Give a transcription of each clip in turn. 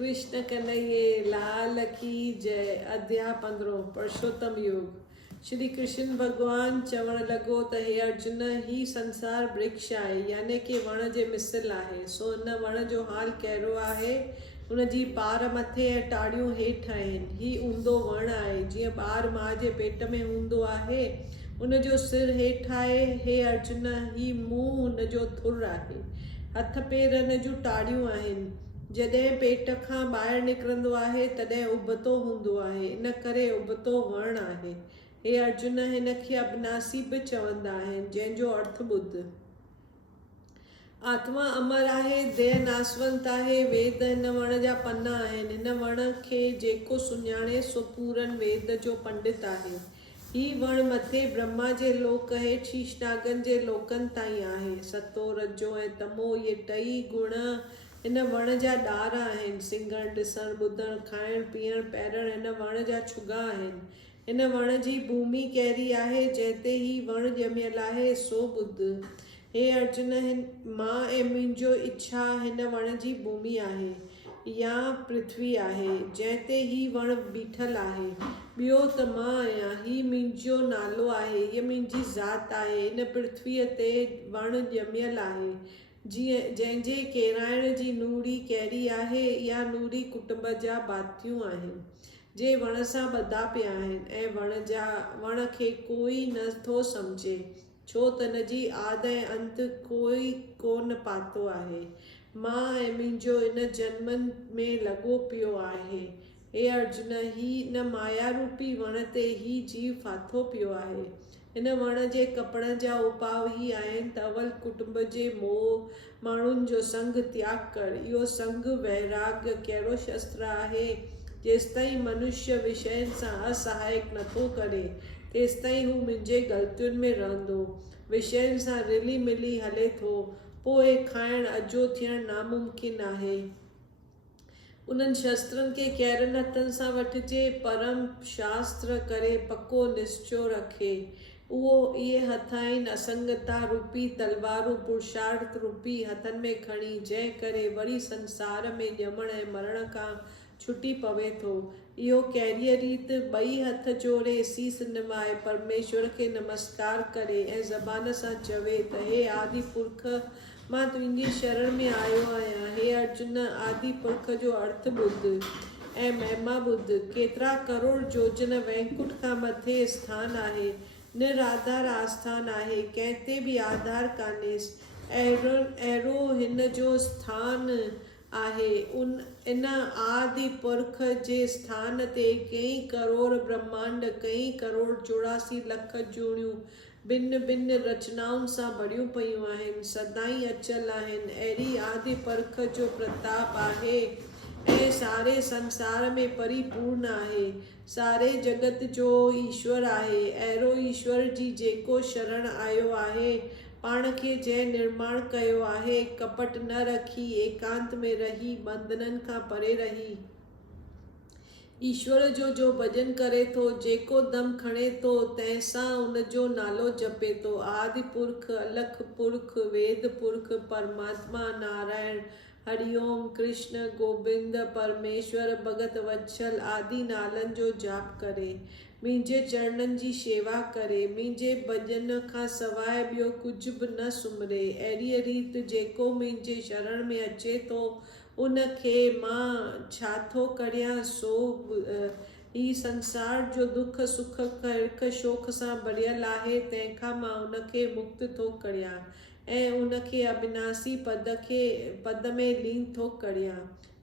कृष्ण कन्हैये लाल की जय। अध्याय 15 पुरुषोत्तम योग। श्री कृष्ण भगवान चवण लॻो त हे अर्जुन, ही संसार वृक्ष आहे, यानी कि वण जे मिसल आहे। सो हिन वण जो हाल कहिड़ो आहे? उन जी पार मथे ऐं टाड़ियूं हेठि आहिनि। ही ऊंधो वण आहे, जीअं ॿार माउ जे पेट में हूंदो आहे, उन जो सिर हेठि आहे। हे अर्जुन, ही मुंहुं हुन जो थुर आहे, हथ पेर हिन जूं टाड़ियूं आहिनि। जॾहिं पेट खां ॿाहिरि निकिरंदो आहे तॾहिं उबतो हूंदो आहे, इन करे उबतो वण आहे। हे अर्जुन, हिन खे अविनाशी बि चवंदा आहिनि, जंहिंजो अर्थ ॿुध। आत्मा अमर आहे, देह नासवंत आहे। वेद हिन वण जा पना आहिनि। हिन वण खे जेको सुञाणे सो पूरन वेद जो पंडित आहे। ही वण मथे ब्रह्मा जे लोक हेठि शीशनागनि जे लोकनि ताईं आहे। सतो, रजो ऐं तमो, इहे टई गुण हिन वण जा ॾार आहिनि। सिंघण, ॾिसण, ॿुधण, खाइण, पीअण, पैरण हिन वण जा छुगा आहिनि। हिन वण जी भूमि कहिड़ी आहे, जंहिं ते ही वण ॼमियल आहे, सो ॿुध। हे अर्जुन, मां ऐं मुंहिंजो इच्छा हिन वण जी भूमि आहे, या पृथ्वी आहे, जंहिं ते ही वण बीठल आहे। ॿियो त मां आहियां, ही मुंहिंजो नालो आहे, हीअ मुंहिंजी ज़ात आहे। हिन पृथ्वीअ ते वण ॼमियल आहे। जंहिंजे केराइण जी नूरी कहिड़ी आहे, इहा नूरी कुटुंब जा भातियूं आहिनि, जे वण सां ॿधा पिया आहिनि, ऐं वण खे कोई नथो सम्झे, छो त हिन जी आद ऐं अंत कोई कोन पातो आहे। मां ऐं मुंहिंजो इन जन्मनि में लॻो पियो आहे। हे अर्जुन, ही न माया रूपी वण ते ही जीव फाथो पियो आहे। हिन वण जे कपड़नि जा उपाउ ही आहिनि त अवल कुटुंब जे मोह माण्हुनि जो संग त्याग कर। इहो संग वैराग्य कहिड़ो शस्त्र आहे? जेसिताईं मनुष्य विषयनि सां असहायक नथो करे, तेसिताईं हू मुंहिंजे ग़लतियुनि में रहंदो। विषयनि सां रिली मिली हले थो, पोइ खाइण अजो थियणु नामुमकिन आहे। उन्हनि शस्त्रनि खे कहिड़नि हथनि सां वठिजे? परम शास्त्र करे पको निश्चो रखे। इहे हथ आहिनि असंगता रूपी तलवारूं, पुरुषार्थ रूपी हथनि में खणी, जंहिं करे वरी संसार में ॼमण ऐं मरण खां छुटी पवे थो। इहो कहिड़ी रीत? ॿई हथ जोड़े सीस निवाए परमेश्वर खे नमस्कार करे ऐं ज़बान सां चवे त हे आदि पुरख, मां तुंहिंजी शरण में आयो आहियां। हे अर्जुन, आदि पुरख जो अर्थ ॿुध ऐं महिमा ॿुध। केतिरा करोड़ जोजन वैकुंठ खां मथे स्थान आहे, निराधार आस्थान आहे, कंहिं ते बि आधार कान्हेसि। अहिड़ो हिन जो स्थान आहे। इन आदि पुरख जे स्थान ते कई करोड़ ब्रह्मांड, कई करोड़ 84 लख जूणियूं भिन्न भिन्न रचनाउनि सां भरियूं पयूं आहिनि, सदाईं अचल आहिनि। अहिड़ी आदि पुरख जो प्रताप आहे ऐं सारे संसार में परिपूर्ण आहे। सारे जगत जो ईश्वर आहे। अहिड़ो ईश्वर जी जेको शरण आयो आहे, पाण खे जंहिं निर्माण कयो आहे, कपट न रखी, एकांत में रही, बंधननि खां परे रही, ईश्वर जो भजन करे थो, जेको दम खणे थो तंहिंसां उन जो नालो जपे थो। आदि पुरख, अलख पुरख, वेद पुरख, परमात्मा नारायण, हरिओम, कृष्ण, गोविंद, परमेश्वर, भगत वत्सल आदि नालनि जो जाप करे, मुंहिंजे चरणनि जी शेवा करे, मुंहिंजे भॼन खां सवाइ ॿियो कुझु बि न सुम्हरे। अहिड़ी रीत जेको मुंहिंजे शरण में अचे थो, उन खे मां छा थो करियां? सो ही संसार जो दुख सुख हिक शोक सां भरियल आहे, तंहिंखां मां उन खे मुक्त थो करियां ऐं उन खे अविनाशी पद में लीन थो करियां।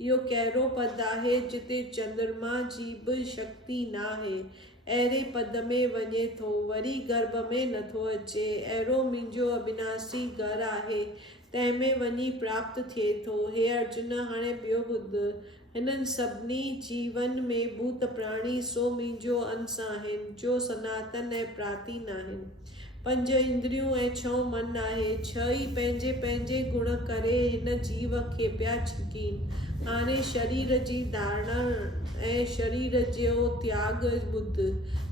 इहो कहिड़ो पद आहे जिते चंद्रमा जी बि शक्ति नाहे? अहिड़े पद में वञे थो, वरी गर्भ में नथो अचे। अहिड़ो मुंहिंजो अविनाशी घर आहे, तंहिंमें वञी प्राप्त थिए थो। हे अर्जुन, हाणे ॿियो ॿुध। हिननि सभिनी जीवन में भूत प्राणी सो मुंहिंजो अंश आहिनि, जो सनातन ऐं प्राचीन आहिनि। 5 इंद्रियूं ऐं 6 मन आहे। 6 ई पंहिंजे पंहिंजे गुण करे हिन जीव खे पिया छिकीनि। हाणे शरीर जी धारणा ऐं शरीर जो त्याग ॿुध।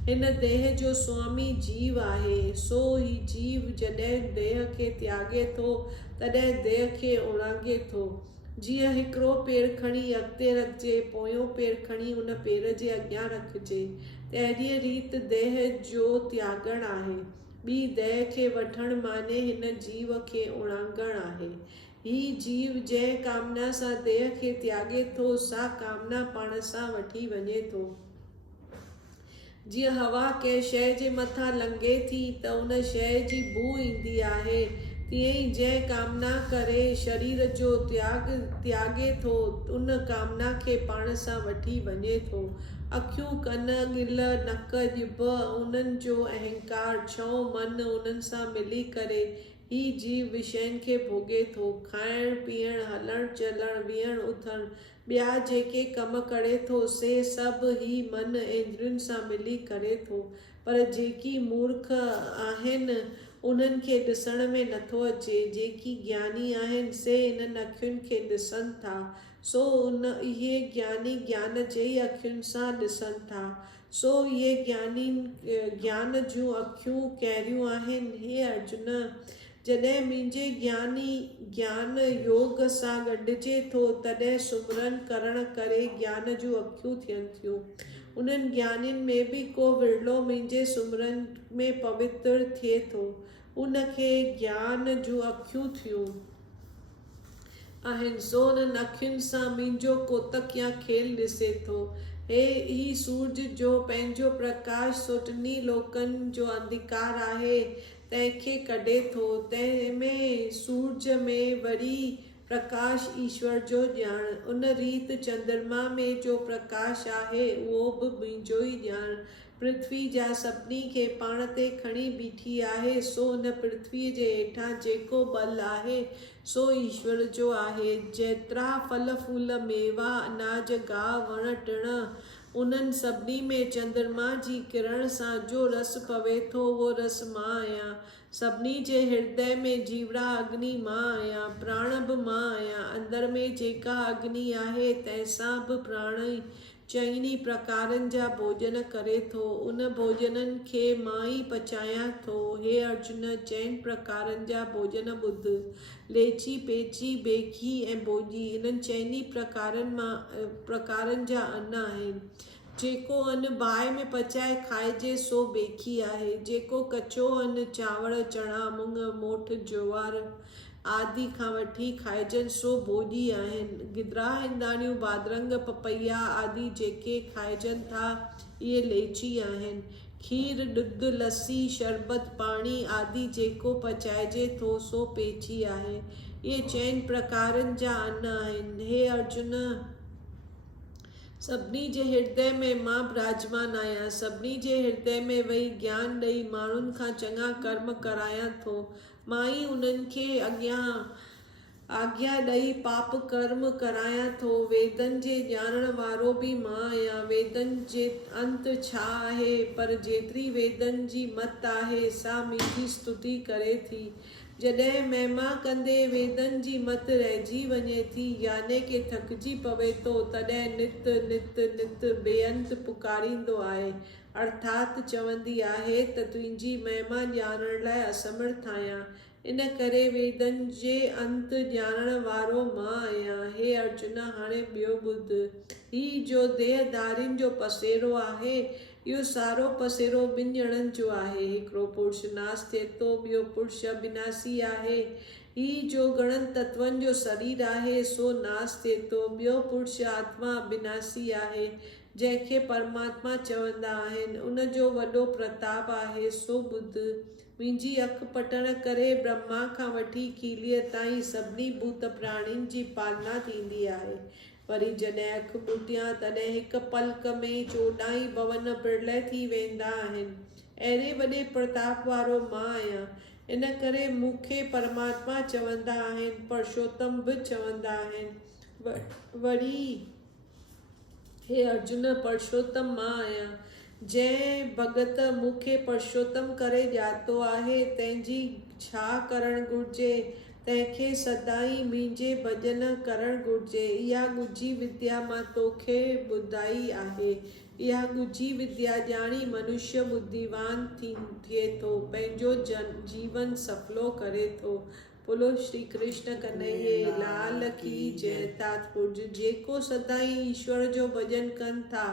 हिन देह जो स्वामी जीव आहे। सो ही जीव जॾहिं देह खे त्यागे थो, तॾहिं देह खे उणांगे थो। जीअं हिकिड़ो पेर खणी अॻिते रखिजे, पोयों पेर खणी उन पेर जे अॻियां रखिजे, तहिड़ीअ रीति देह जो त्यागणु आहे। ॿी देह खे वठणु माने हिन जीव खे उणांगणु आहे। ही जीव जंहिं कामना सां देह खे त्यागे थो, सा कामना पाण सां वठी वञे थो। जीअं हवा कंहिं शइ जे मथां लंघे थी त उन शइ जी बू ईंदी आहे, तीअं ई जंहिं कामना करे शरीर जो त्यागे थो, उन कामना खे पाण सां वठी वञे थो। अखियूं, कन, गिल, नक, ॼिभ, उन्हनि जो अहंकार, छओं मन, उन्हनि सां मिली करे ही जीव विषयनि खे भोगे थो। खाइण पीअण, हलण चलण, विहण उथण, ॿिया जेके कम करे थो, से सभु ही मन इंद्रियुनि सां मिली करे थो। पर जेकी मूर्ख आहिनि उन्हनि खे ॾिसण में नथो अचे, जेकी ज्ञानी आहिनि से इन्हनि अखियुनि खे ॾिसनि था, सो इहे ज्ञानी ज्ञान जे ई अखियुनि सां ॾिसनि था। सो इहे ज्ञान जूं अखियूं कहिड़ियूं आहिनि? हे अर्जुन, जॾहिं मुंहिंजे ज्ञान योग सां गॾिजे थो, तॾहिं सुमरन करण करे ज्ञान जूं अखियूं थियनि थियूं। उन्हनि ज्ञानियुनि में बि को विरलो मुंहिंजे सुमरन में पवित्र थिए थो, उनखे ज्ञान जूं अखियूं थियूं आहिनि, सो उन्हनि अखियुनि सां मुंहिंजो कोतक या खेल ॾिसे थो। ही सूरज जो पंहिंजो प्रकाश सो टिनी लोकनि जो अंधकार आहे तंहिंखे कढे थो। तंहिंमें सूरज में वरी प्रकाश ईश्वर जो ॼाण, उन रीति चंद्रमा में जो प्रकाश आहे उहो बि मुंहिंजो ई ॼाण। पृथ्वी जा सभिनी खे पाण ते खणी बीठी आहे, सो उन पृथ्वीअ जे हेठां जेको बल आहे सो ईश्वर जो आहे। जेतिरा फल फूल मेवा अनाज गाह वण टिण, उन्हनि सभिनी में चंद्रमा जी किरण सां जो रस पवे थो, उहो रस मां आहियां। सभिनी जे हृदय में जीवड़ा अग्नि मां आहियां, प्राण बि मां आहियां। अंदर में जेका अग्नि आहे तंहिंसां बि प्राण चइनी प्रकारनि जा भोजन करे थो, उन भोजननि खे मां ई पचायां थो। हे अर्जुन, चइनि प्रकारनि जा भोजन ॿुध, लेची, पेची, बेखी ऐं भोॼी, इन्हनि चइनी प्रकारनि जा अन्न आहिनि। जेको अन्न बाहि में पचाए खाइजे सो बेखी आहे, जेको कचो अन्न चांवर, चणा, मुङ, मोठ, ज्वार आदि खां वठी खाइजनि सो भोॼी आहिनि। गिदरा, हिंदाणियूं, बादरंग, पपैया आदि जेके खाइजनि था इहे लेची आहिनि। खीर, ॾुध, लस्सी, शरबत, पाणी आदि जेको पचाइजे थो सो पेची आहे। इहे चइनि प्रकारनि जा अन्न आहिनि। हे अर्जुन, सभिनी जे हृदय में मां विराजमान आहियां, सभिनी जे हृदय में वेही ज्ञान ॾेई माण्हुनि खां चङा कर्म करायां थो। मां ई उन्हनि खे आज्ञा ॾेई पाप कर्म करायां थो। वेदनि जे ॼाणण वारो बि मां आहियां। वेदनि जे अंत छा आहे, पर जेतिरी वेदनि जी मत आहे सा मुंहिंजी स्तुति करे थी। जॾहिं महिमा कंदे वेदनि जी मत रहिजी वञे थी, याने के थकिजी पवे थो, तॾहिं नित नित नित बेअंत पुकारींदो आहे, अर्थात चवंदी आहे त तुंहिंजी महिमा ॼाणण लाइ असमर्थ आहियां। इन करे वेदनि जे अंत ॼाणण वारो मां आहियां। हे अर्जुन, हाणे ॿियो ॿुध, ही जो देहधारियुनि जो पसेरो आहे, इहो सारो पसेरो ॿिनि ॼणनि जो आहे। हिकिड़ो पुरुष नास थिए थो, ॿियो पुरुष अविनाशी आहे। ही जो गणनि तत्वनि जो शरीर आहे सो नास थिए थो। ॿियो पुरुष आत्मा अविनाशी आहे, जंहिंखे परमात्मा चवंदा आहिनि। उन जो वॾो प्रताप आहे, सो ॿुध। मुंहिंजी अखि पटण करे ब्रह्मा खां वठी कीलीअ ताईं सभिनी भूत प्राणियुनि जी पालना थींदी आहे। वरी जॾहिं अखि ॿुटियां तॾहिं हिकु पलक में 14 भवन प्रलय थी वेंदा आहिनि। अहिड़े वॾे प्रताप वारो मां आहियां। इन करे मूंखे परमात्मा चवंदा आहिनि, पुरुषोत्तम बि चवंदा आहिनि। वरी हे अर्जुन, पुरुषोत्तम मां आहियां। जंहिं भगत मूंखे पुरुषोत्तम करे ॼातो आहे, तंहिंजी छा करणु घुरिजे? तंहिंखे सदाई मुंहिंजे भॼन करणु घुरिजे। इहा ॻुझी विद्या मां तोखे ॿुधाई आहे। इहा ॻुझी विद्या ॼाणी मनुष्य बुद्धिवान थिए थो, पंहिंजो जीवन सफलो करे थो। बोलो श्री कृष्ण कन्हैये लाल की जय। तात्पर्य जेको सदाई ईश्वर जो भजन कनि था,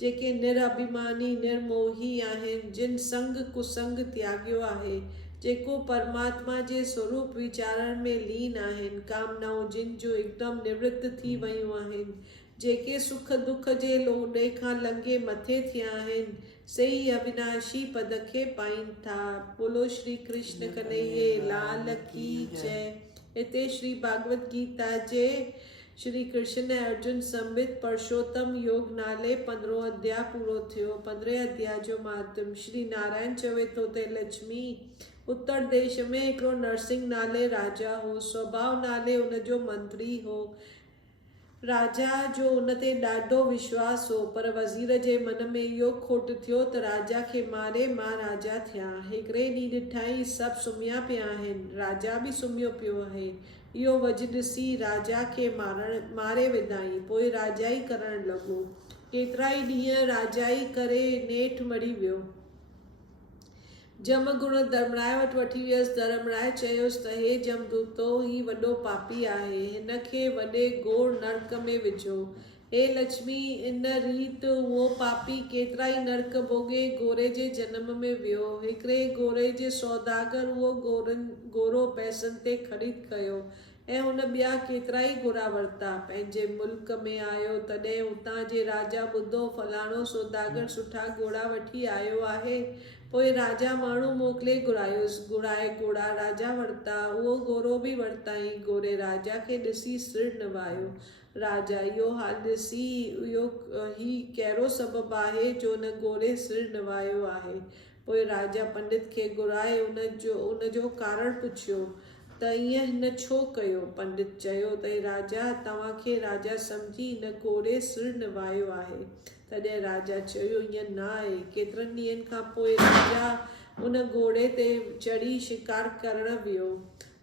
जेके निरअभिमानी निर्मोही आहिनि, जिन संग कुसंग त्यागियो आहे, जेको परमात्मा जे स्वरूप वीचारण में लीन आहिनि, कामनाऊं जिन जो हिकदमि निवृत्त थी वयूं आहिनि, जेके सुख दुख जे लोॾे खां लंघे मथे थिया आहिनि, से ही अविनाशी पद खे पाइनि था। बोलो श्री कृष्ण कन्हैये लाल की जय। हिते श्री भागवत गीता जे श्री कृष्ण ऐं अर्जुन संबित परशोत्तम योग नाले 15 अध्याय पूरो थियो। 15 अध्याय जो मातम श्री नारायण चवे थो ते लक्ष्मी उत्तर देश में हिकिड़ो नरसिंह नाले राजा हो। स्वभाव नाले उनजो मंत्री हो। राजा जो उन ते ॾाढो विश्वास हो, पर वज़ीर जे मन में इहो खोट थियो त राजा खे मारे महाराजा थिया। हिकिड़े ॾींहुं ॾिठाई सभु सुम्हिया पिया आहिनि, राजा बि सुम्हियो पियो आहे। इहो वजु ॾिसी राजा खे मारे विधाई। पोइ राजा ई करण लॻो। केतिरा ई ॾींहं राजा ई करे नेठि मरी वियो। जमगुण धर्मराय वटि वठी वियसि। धर्मराय चयोसि त हे जमदूतो, ही वॾो पापी आहे, हिन खे वॾे घोर नरक में विझो। हे लक्ष्मी, इन रीत उहो पापी केतिरा ई नरक भोगे गोरे जे जनम में वियो। हिकिड़े गोरे जे सौदागर उहो गोरो पैसनि ते ख़रीद कयो ऐं हुन ॿिया केतिरा ई घोड़ा वरिता। पंहिंजे मुल्क में आयो तॾहिं उतां जे राजा ॿुधो फलाणो सौदागर सुठा घोड़ा वठी आयो आहे। पोइ राजा माण्हू मोकिले घुराए घोड़ा राजा वरिता। उहो गोरो बि वरिताई। गोरे राजा खे ॾिसी सिर नवायो। राजा इहो हाल ॾिसी इहो ही कहिड़ो सबबु आहे जो न गोरे सिर नवायो आहे। पोइ राजा पंडित खे घुराए उनजो कारण पुछियो त ईअं हिन छो कयो। पंडित चयो त राजा, तव्हांखे राजा सम्झी हिन गोरे सिर नवायो आहे। तॾहिं राजा चयो ईअं न आहे। केतिरनि ॾींहंनि खां पोइ राजा उन घोड़े ते चढ़ी शिकार करण वियो।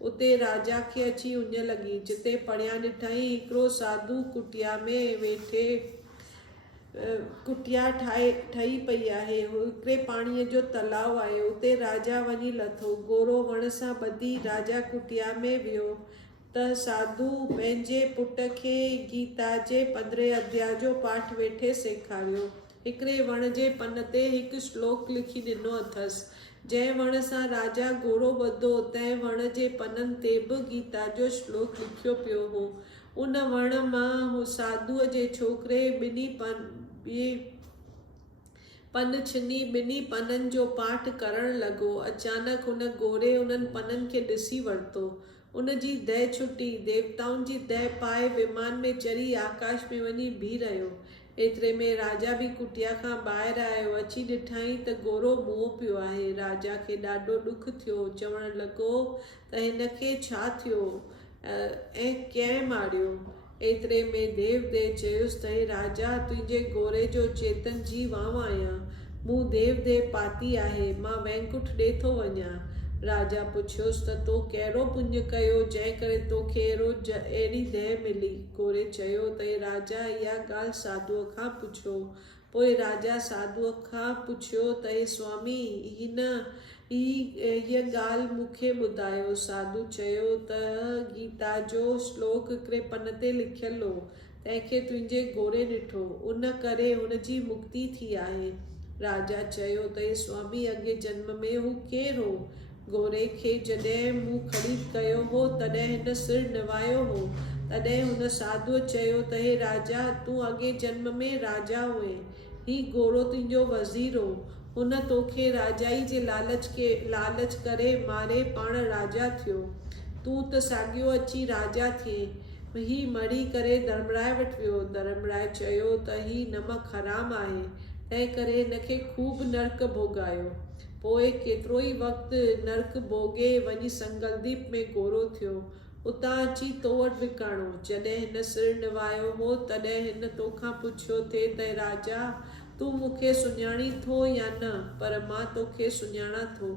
उते राजा खे अची उञ लॻी। जिते परियां ॾिठई हिकिड़ो साधू कुटिया में वेठे कुटिया ठही पई आहे। हिकिड़े पाणीअ जो तलाउ आहे। उते राजा वञी लथो। गोरो वण सां ॿधी राजा कुटिया में वियो त साधू पंहिंजे पुट खे गीता जे 15 अध्याय जो पाठ वेठे सेखारियो। हिकिड़े वण जे पन ते हिकु श्लोक लिखी ॾिनो अथसि। जंहिं वण सां राजा घोड़ो ॿधो तंहिं वण जे पननि ते बि गीता जो श्लोक लिखियो पियो हो। उन वण मां साधुअ जे छोकिरे पन छिनी ॿिन्ही पननि जो पाठ करण लॻो। अचानक हुन घोड़े उन्हनि पननि खे ॾिसी वरितो। उनजी दह छुटी। देवताउनि जी दह पाए विमान में चढ़ी आकाश में वञी बीह रहियो। एतिरे में राजा बि कुटिया खां ॿाहिरि आयो। अची ॾिठाई त घोड़ो मुओ पियो आहे। राजा खे ॾाढो ॾुख थियो। चवण लॻो त हिन खे छा थियो ऐं कंहिं मारियो। एतिरे में देव चयुसि त हे राजा, तुंहिंजे घोड़े जो चेतन जी वांव आहियां। मूं देव पाती आहे। मां वैकुंठ ॾे थो वञा। राजा पुछियोसि त तो कहिड़ो पुण्य कयो जंहिं करे तोखे अहिड़ी दह मिली। घोड़े चयो त हे राजा, इहा ॻाल्हि साधुअ खां पुछो। पोइ राजा साधुअ खां पुछियो त हे स्वामी, हीअ ॻाल्हि मूंखे ॿुधायो। साधु चयो त गीता जो श्लोक हिकिड़े पन ते लिखियलु हो, तंहिंखे तुंहिंजे घोड़े ॾिठो, उन करे हुनजी मुक्ति थी आहे। राजा चयो त हे स्वामी, अॻे जन्म में हू केरु हो? घोड़े खे जॾहिं मूं ख़रीद कयो हो तॾहिं हिन सिर नवायो हो। तॾहिं हुन साधुअ चयो त हे राजा, तूं अॻे जन्म में राजा हुए। ही घोड़ो तुंहिंजो वज़ीर हो। हुन तोखे राजाई जे लालच करे मारे पाण राजा थियो। तूं त साॻियो अची राजा थिए। ही मरी करे धर्मराय वटि वियो। धर्मराय चयो त ही नमक हराम आहे, तंहिं करे हिनखे खूब नरक भोगायो। पोइ केतिरो ई वक़्तु नरक भोगे वञी संगलदीप में घोड़ो थियो। उतां अची तो वटि विकाणो। जॾहिं हिन सिर निवायो हो तॾहिं हिन तोखां पुछियो थे त राजा, तूं मूंखे सुञाणी थो या न? पर मां तोखे सुञाणा थो।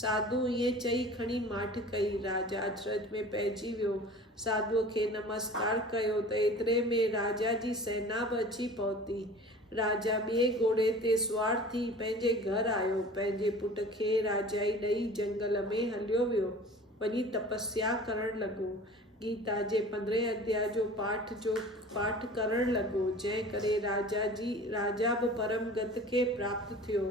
साधु ईअं चई खणी माठि कई। राजा अचरज में पइजी वियो। साधुअ खे नमस्कार कयो त एतिरे में राजा जी सेना बि अची पहुती। राजा ॿिए घोड़े ते सुवार थी पंहिंजे घर आयो। पंहिंजे पुट खे राजाई ॾेई जंगल में हलियो वियो। वञी तपस्या करण लॻो। गीता जे 15 अध्याय जो पाठ करण लॻो, जंहिं करे राजा बि परम गति खे प्राप्त थियो।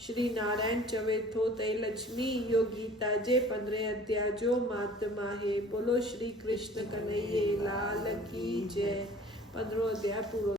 श्री नारायण चवे थो त लक्ष्मी, इहो गीता जे 15 अध्याय जो महात्मा आहे। बोलो श्री कृष्ण कन्हैया लाल की जय। 15 अध्याय पूरो।